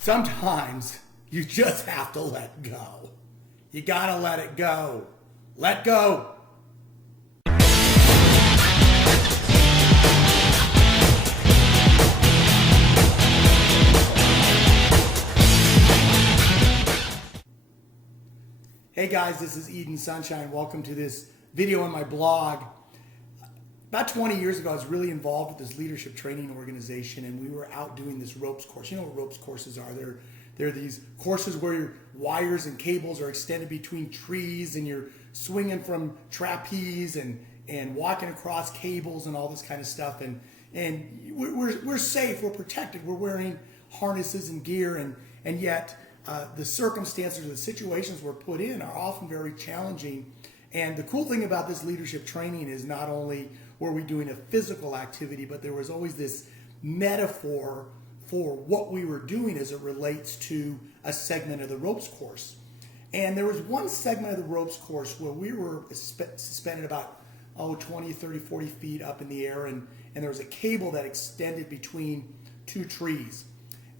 Sometimes you just have to let go. You gotta let it go. Let go. Hey guys, this is Eden Sunshine. Welcome to this video on my blog. About 20 years ago, I was really involved with this leadership training organization, and we were out doing this ropes course. You know what ropes courses are? They're these courses where your wires and cables are extended between trees, and you're swinging from trapeze and walking across cables and all this kind of stuff. And we're safe, we're protected, we're wearing harnesses and gear, and yet the circumstances or the situations we're put in are often very challenging. And the cool thing about this leadership training is not only were we doing a physical activity, but there was always this metaphor for what we were doing as it relates to a segment of the ropes course. And there was one segment of the ropes course where we were suspended about 20, 30, 40 feet up in the air, and there was a cable that extended between two trees.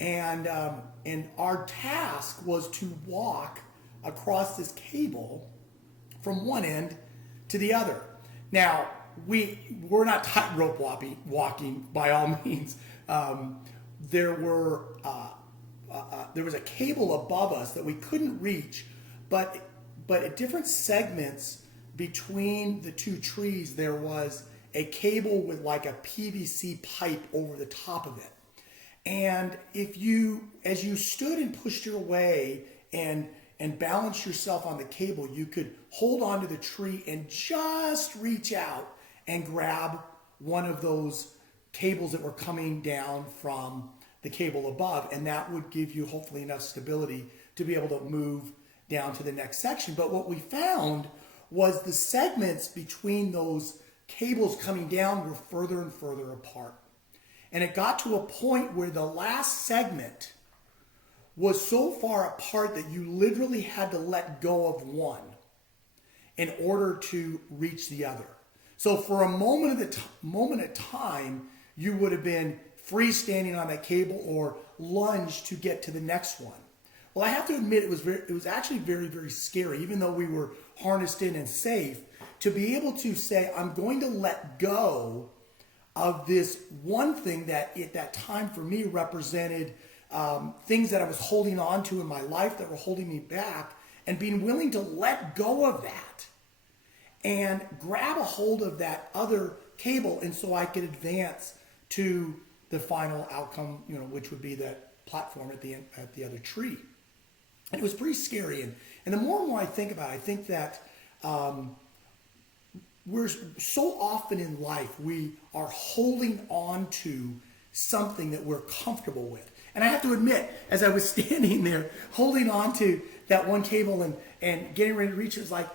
And our task was to walk across this cable from one end to the other. Now, we're not tightrope walking by all means. There was a cable above us that we couldn't reach, but at different segments between the two trees, there was a cable with like a PVC pipe over the top of it. And as you stood and pushed your way and balanced yourself on the cable, you could hold onto the tree and just reach out and grab one of those cables that were coming down from the cable above, and that would give you hopefully enough stability to be able to move down to the next section. But what we found was the segments between those cables coming down were further and further apart. And it got to a point where the last segment was so far apart that you literally had to let go of one in order to reach the other. So for a moment of time, you would have been freestanding on that cable or lunged to get to the next one. Well, I have to admit it was actually very, very scary, even though we were harnessed in and safe, to be able to say, I'm going to let go of this one thing that at that time for me represented things that I was holding on to in my life that were holding me back, and being willing to let go of that and grab a hold of that other cable, and so I could advance to the final outcome, which would be that platform at the other tree. And it was pretty scary. And the more and more I think about it, I think that we're so often in life, we are holding on to something that we're comfortable with. And I have to admit, as I was standing there holding on to that one cable and getting ready to reach, it was like,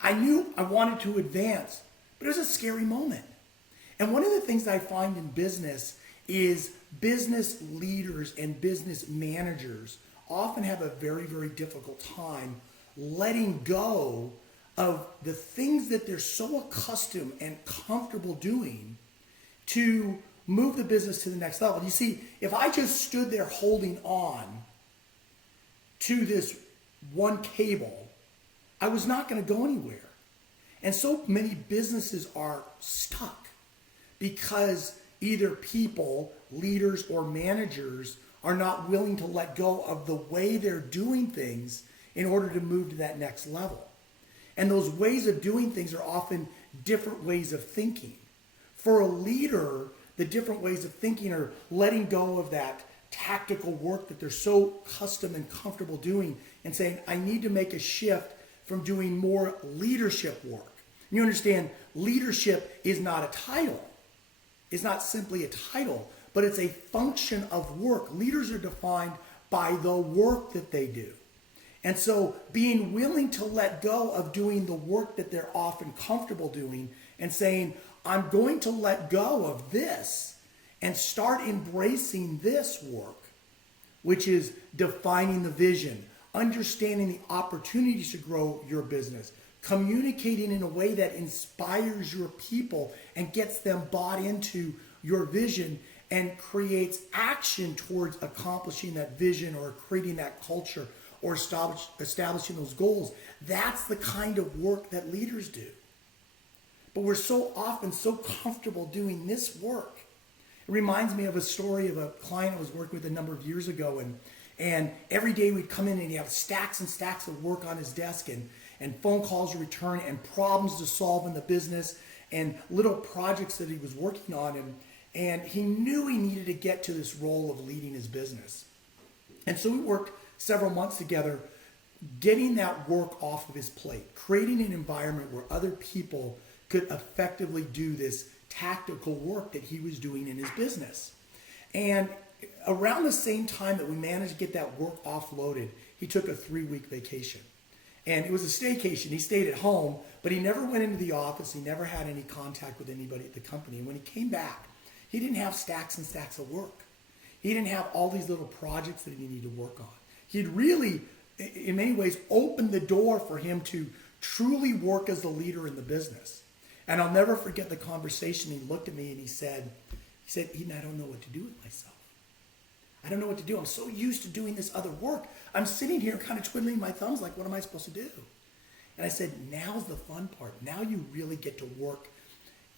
I knew I wanted to advance, but it was a scary moment. And one of the things I find in business is business leaders and business managers often have a very, very difficult time letting go of the things that they're so accustomed and comfortable doing to move the business to the next level. You see, if I just stood there holding on to this one cable, I was not going to go anywhere. And so many businesses are stuck because either people, leaders, or managers are not willing to let go of the way they're doing things in order to move to that next level. And those ways of doing things are often different ways of thinking. For a leader, the different ways of thinking are letting go of that tactical work that they're so accustomed and comfortable doing and saying, I need to make a shift from doing more leadership work. You understand, leadership is not a title. It's not simply a title, but it's a function of work. Leaders are defined by the work that they do. And so being willing to let go of doing the work that they're often comfortable doing and saying, I'm going to let go of this and start embracing this work, which is defining the vision, understanding the opportunities to grow your business, communicating in a way that inspires your people and gets them bought into your vision, and creates action towards accomplishing that vision or creating that culture or establishing those goals, that's the kind of work that leaders do. But we're so often so comfortable doing this work. It reminds me of a story of a client I was working with a number of years ago, and every day we'd come in and he'd have stacks and stacks of work on his desk and phone calls to return and problems to solve in the business and little projects that he was working on. And he knew he needed to get to this role of leading his business. And so we worked several months together, getting that work off of his plate, creating an environment where other people could effectively do this tactical work that he was doing in his business. And around the same time that we managed to get that work offloaded, he took a 3-week vacation. And it was a staycation. He stayed at home, but he never went into the office. He never had any contact with anybody at the company. And when he came back, he didn't have stacks and stacks of work. He didn't have all these little projects that he needed to work on. He'd really, in many ways, opened the door for him to truly work as the leader in the business. And I'll never forget the conversation. He looked at me and he said, Eden, I don't know what to do with myself. I don't know what to do. I'm so used to doing this other work. I'm sitting here kind of twiddling my thumbs like, what am I supposed to do? And I said, now's the fun part. Now you really get to work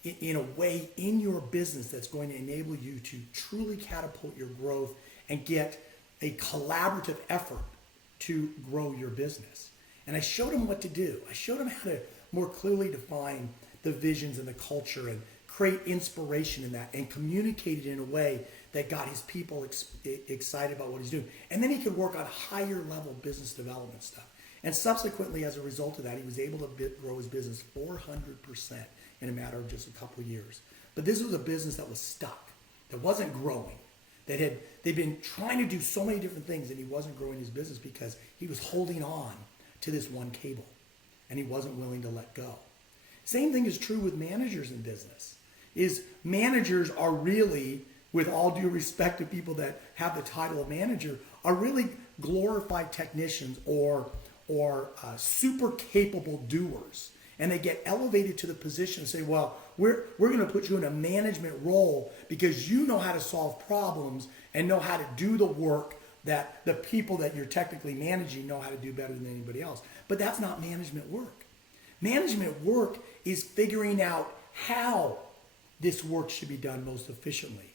in a way in your business that's going to enable you to truly catapult your growth and get a collaborative effort to grow your business. And I showed him what to do. I showed him how to more clearly define the visions and the culture and create inspiration in that and communicate it in a way that got his people excited about what he's doing. And then he could work on higher level business development stuff. And subsequently, as a result of that, he was able to grow his business 400% in a matter of just a couple of years. But this was a business that was stuck, that wasn't growing, they'd been trying to do so many different things, and he wasn't growing his business because he was holding on to this one cable, and he wasn't willing to let go. Same thing is true with managers in business. Is managers are really, with all due respect to people that have the title of manager, are really glorified technicians or super capable doers. And they get elevated to the position and say, well, we're going to put you in a management role because you know how to solve problems and know how to do the work that the people that you're technically managing know how to do better than anybody else. But that's not management work. Management work is figuring out how this work should be done most efficiently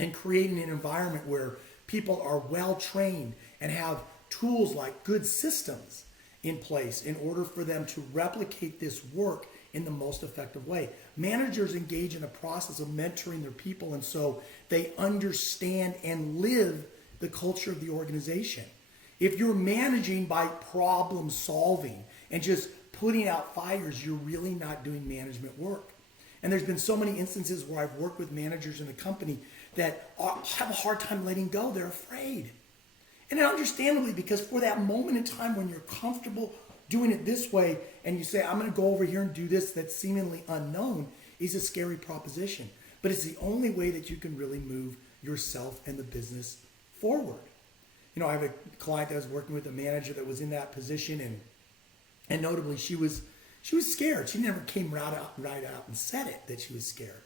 and creating an environment where people are well trained and have tools like good systems in place in order for them to replicate this work in the most effective way. Managers engage in a process of mentoring their people, and so they understand and live the culture of the organization. If you're managing by problem solving and just putting out fires, you're really not doing management work. And there's been so many instances where I've worked with managers in the company that have a hard time letting go. They're afraid. And understandably, because for that moment in time when you're comfortable doing it this way and you say, I'm going to go over here and do this that's seemingly unknown, is a scary proposition. But it's the only way that you can really move yourself and the business forward. You know, I have a client that was working with a manager that was in that position, and notably she was scared. She never came right out and said it that she was scared.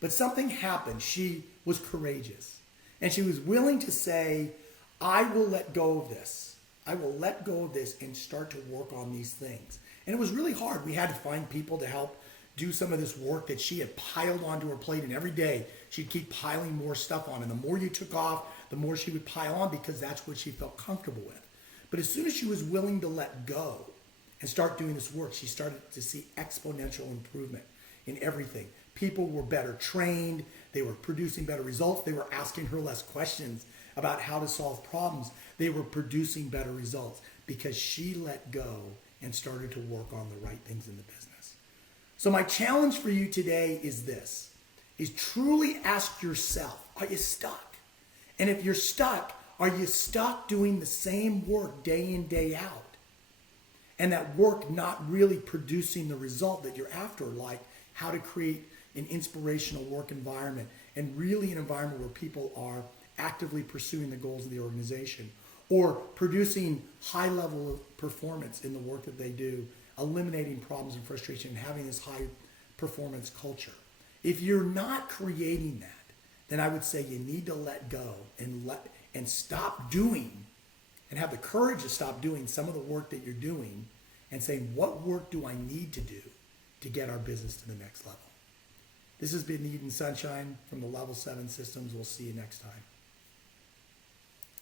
But something happened. She was courageous. And she was willing to say, I will let go of this. I will let go of this and start to work on these things. And it was really hard. We had to find people to help do some of this work that she had piled onto her plate. And every day she'd keep piling more stuff on. And the more you took off, the more she would pile on because that's what she felt comfortable with. But as soon as she was willing to let go and start doing this work, she started to see exponential improvement in everything. People were better trained. They were producing better results. They were asking her less questions about how to solve problems. They were producing better results because she let go and started to work on the right things in the business. So my challenge for you today is this, is truly ask yourself, are you stuck? And if you're stuck, are you stuck doing the same work day in, day out? And that work not really producing the result that you're after, like how to create an inspirational work environment and really an environment where people are actively pursuing the goals of the organization or producing high level of performance in the work that they do, eliminating problems and frustration and having this high performance culture. If you're not creating that, then I would say you need to let go and stop doing and have the courage to stop doing some of the work that you're doing and saying, what work do I need to do to get our business to the next level? This has been Eden Sunshine from the Level 7 Systems. We'll see you next time.